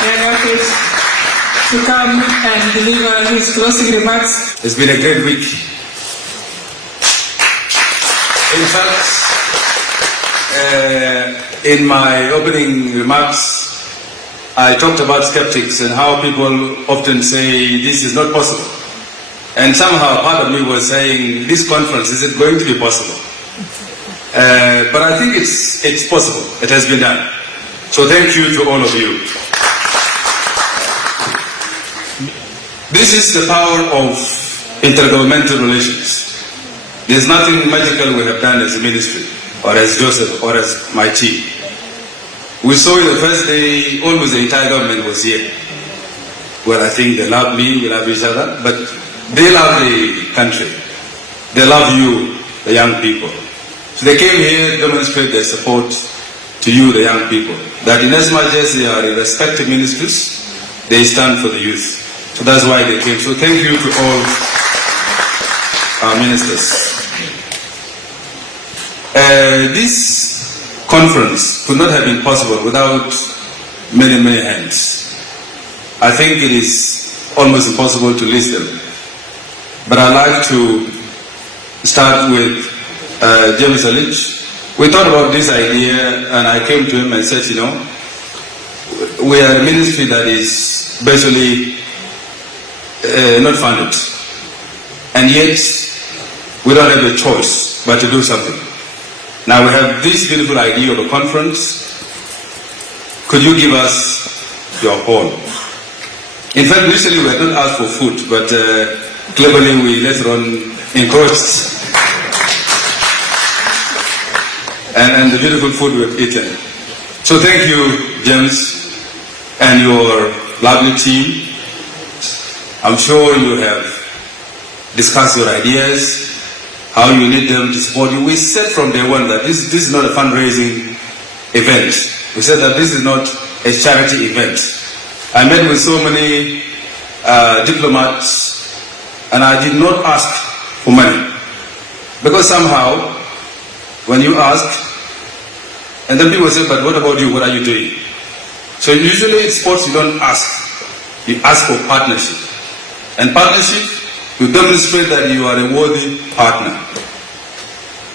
Yagapit to come and deliver his closing remarks. It's been a great week. In fact, in my opening remarks, I talked about skeptics and how people often say this is not possible. And somehow part of me was saying, this conference, is it going to be possible? But I think it's possible. It has been done. So thank you to all of you. This is the power of intergovernmental relations. There's nothing magical we have done as a ministry, or as Joseph, or as my team. We saw in the first day, almost the entire government was here. Well, I think they love me, we love each other, but they love the country. They love you, the young people. So they came here to demonstrate their support to you, the young people. That in as much as they are in respective ministries, they stand for the youth. So that's why they came. So thank you to all our ministers. This conference could not have been possible without many, many hands. I think it is almost impossible to list them. But I'd like to start with James Alich. We thought about this idea and I came to him and said, you know, we are a ministry that is basically not funded. And yet, we don't have a choice but to do something. Now we have this beautiful idea of a conference. Could you give us your hall? In fact, initially we had not asked for food, but cleverly we later on encroached. And the beautiful food we've eaten. So thank you, James, and your lovely team. I'm sure you have discussed your ideas, how you need them to support you. We said from day one that this is not a fundraising event. We said that this is not a charity event. I met with so many diplomats and I did not ask for money. Because somehow, when you ask, and then people say, but what about you? What are you doing? So usually in sports you don't ask. You ask for partnership. And partnership, you demonstrate that you are a worthy partner.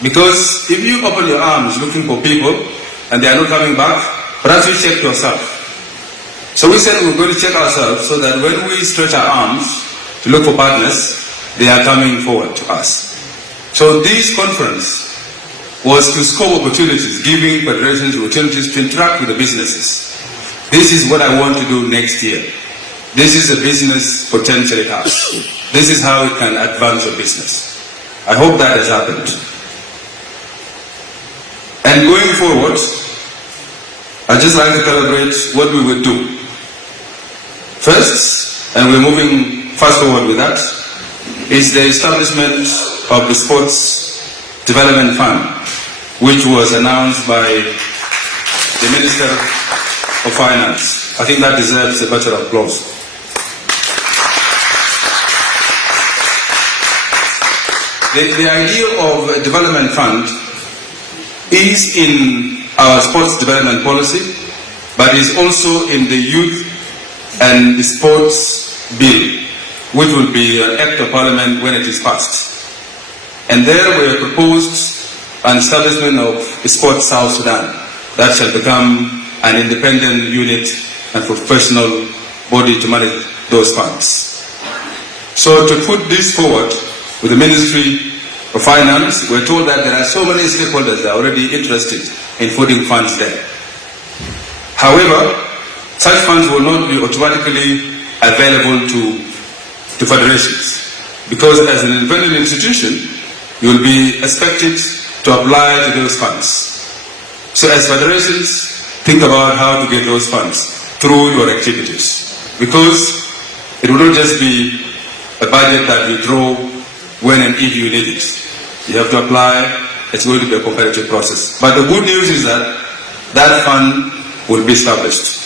Because if you open your arms looking for people and they are not coming back, perhaps you check yourself. So we said we're going to check ourselves so that when we stretch our arms to look for partners, they are coming forward to us. So this conference was to scope opportunities, giving federations opportunities to interact with the businesses. This is what I want to do next year. This is a business potential it has. This is how it can advance your business. I hope that has happened. And going forward, I'd just like to calibrate what we will do. First, and we're moving fast forward with that, is the establishment of the Sports Development Fund, which was announced by the Minister of Finance. I think that deserves a better applause. The idea of a development fund is in our sports development policy, but is also in the youth and the sports bill, which will be an act of parliament when it is passed. And there we have proposed an establishment of Sports South Sudan that shall become an independent unit and professional body to manage those funds. So to put this forward with the Ministry of Finance, we're told that there are so many stakeholders that are already interested in putting funds there. However, such funds will not be automatically available to federations, because as an independent institution, you will be expected to apply to those funds. So as federations, think about how to get those funds through your activities, because it will not just be a budget that you draw when and if you need it. You have to apply. It's going to be a competitive process. But the good news is that that fund will be established.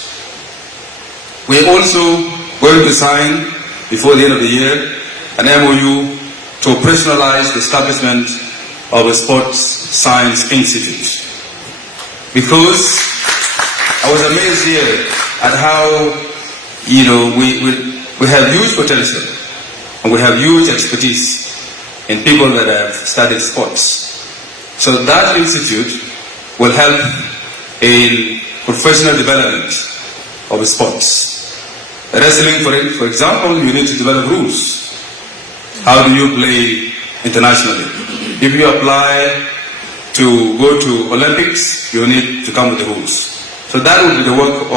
We're also going to sign before the end of the year an MOU to operationalize the establishment of a Sports Science Institute. Because I was amazed here at how, you know, we have huge potential and we have huge expertise in people that have studied sports. So that institute will help in professional development of sports. Wrestling, for example, you need to develop rules. How do you play internationally? If you apply to go to Olympics, you need to come with the rules. So that will be the work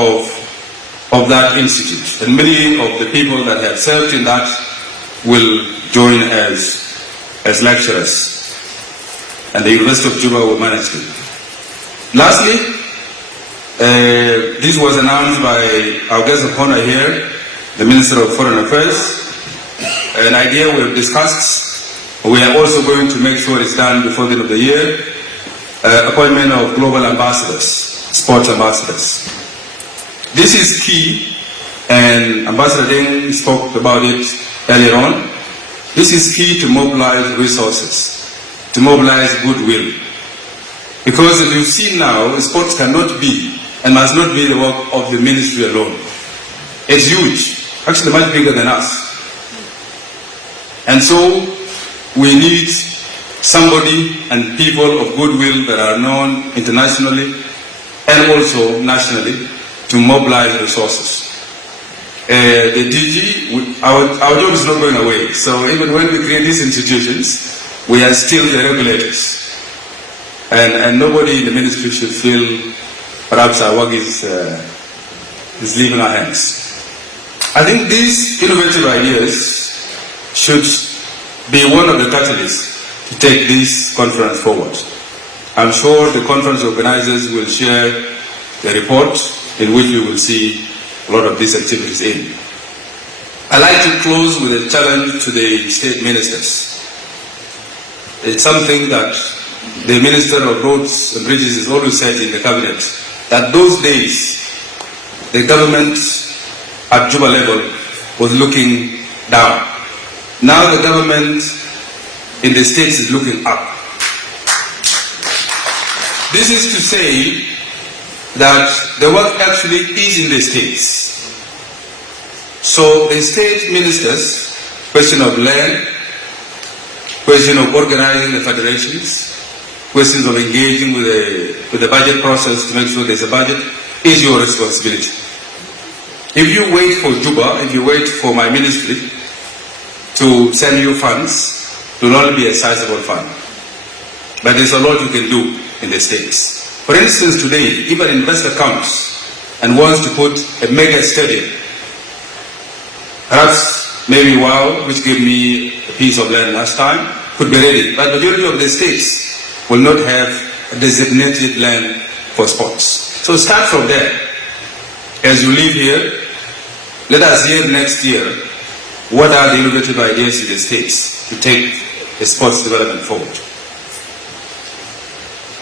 of that institute. And many of the people that have served in that will join as lecturers. And the University of Juba will manage it. Lastly, this was announced by our guest of honor here, the Minister of Foreign Affairs. An idea we have discussed. We are also going to make sure it's done before the end of the year. Appointment of global ambassadors, sports ambassadors. This is key, and Ambassador Deng spoke about it earlier on. This is key to mobilize resources, to mobilize goodwill. Because as you see now, sports cannot be and must not be the work of the ministry alone. It's huge, actually much bigger than us. And so we need somebody and people of goodwill that are known internationally and also nationally to mobilize resources. The DG, our job is not going away. So even when we create these institutions, we are still the regulators. And nobody in the ministry should feel perhaps our work is leaving our hands. I think these innovative ideas should be one of the catalysts to take this conference forward. I'm sure the conference organizers will share the report in which we will see a lot of these activities in. I'd like to close with a challenge to the state ministers. It's something that the Minister of Roads and Bridges has always said in the cabinet, that those days the government at Juba level was looking down. Now the government in the states is looking up. This is to say that the work actually is in the states. So the state ministers, question of land, question of organizing the federations, questions of engaging with the budget process to make sure there's a budget, is your responsibility. If you wait for Juba, if you wait for my ministry to send you funds, it will only be a sizable fund. But there's a lot you can do in the states. For instance, today, if an investor comes and wants to put a mega stadium, perhaps maybe WOW, which gave me a piece of land last time, could be ready. But the majority of the states will not have a designated land for sports. So start from there. As you live here, let us hear next year what are the innovative ideas in the states to take the sports development forward.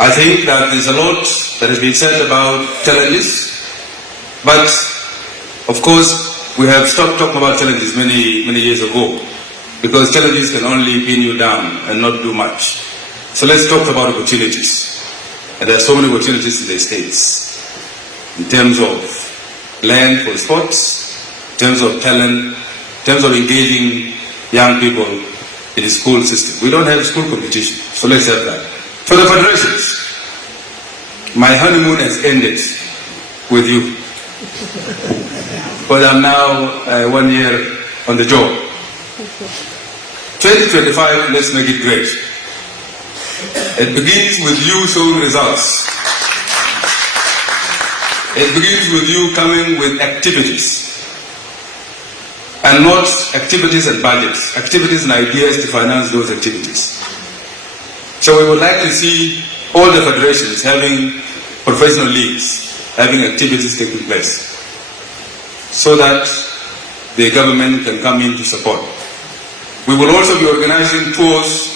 I think that there's a lot that has been said about challenges, but of course we have stopped talking about challenges many years ago, because challenges can only pin you down and not do much. So let's talk about opportunities. And there are so many opportunities in the states in terms of land for sports, in terms of talent, in terms of engaging young people in the school system. We don't have school competition, so let's have that. For the federations, my honeymoon has ended with you. But I'm now 1 year on the job. 2025, let's make it great. It begins with you showing results. It begins with you coming with activities. And not activities and budgets, activities and ideas to finance those activities. So we would like to see all the federations having professional leagues, having activities taking place, so that the government can come in to support. We will also be organizing tours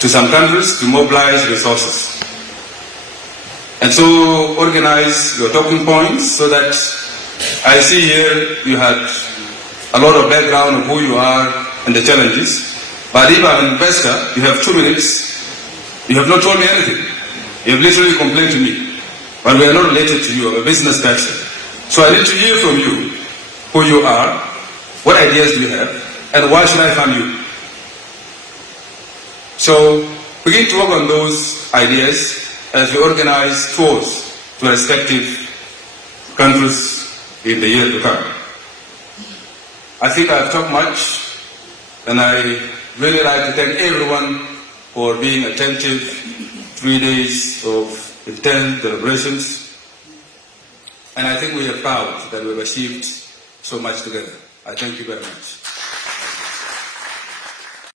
to some countries to mobilize resources. And so organize your talking points so that I see here you had a lot of background of who you are and the challenges. But if I'm an investor, you have 2 minutes, you have not told me anything. You have literally complained to me. But we are not related to you, I'm a business person. So I need to hear from you who you are, what ideas do you have, and why should I fund you? So begin to work on those ideas as we organize tours to respective countries in the year to come. I think I've talked much, and I really like to thank everyone for being attentive. 3 days of intense deliberations, and I think we are proud that we've achieved so much together. I thank you very much.